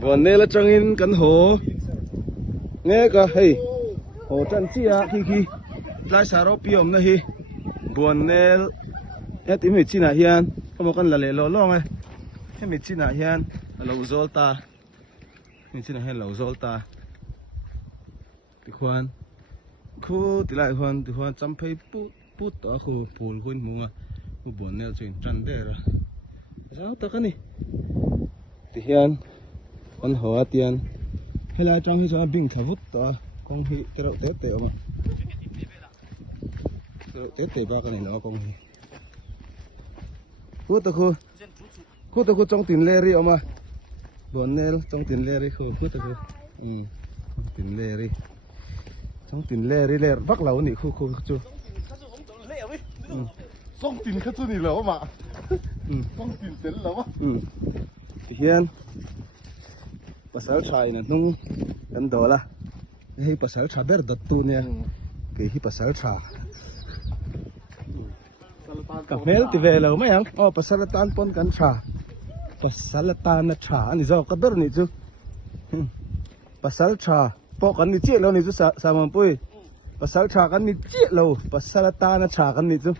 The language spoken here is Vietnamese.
buồn nè là trong in cắn hồ nghe cả hey hồ chân chia khi lại xả rau piom này buồn nè em tìm hiểu chi nào hiền có một con là lệ lò long ấy em hiểu chi nào hiền lẩu zol ta mình chi nào hiền lẩu zol ta thì khoan khu thì lại khoan chăm phải put ở khu pool khuyên mua khu buồn nè chuyện trăn đấy rồi sao ta cái này thì hiền con hồ tiền hay là trong khi cho bình thảo vút đó con hi cái đậu tết tệ mà đậu tết tệ ba cái này nó con hi khu ta khu trong tiền lê ri mà buồn nè trong tiền lê ri khu ta khu tiền lê ri trong tiền lê ri lê vắt lẩu nị khu chưa trong tiền khát nị lẩu mà trong tiền tiền lẩu thì hiền pasal chai na nung kan dola hi pasal cha ber dat tu ne ke hi pasal cha ka mel ti ve lo mai ang pasal tan pon kan cha pasal tan na cha ani zo ka ber ni chu pasal cha po kan ni che lo ni chu sa man pui pasal cha kan ni che lo pasal tan na cha kan ni chu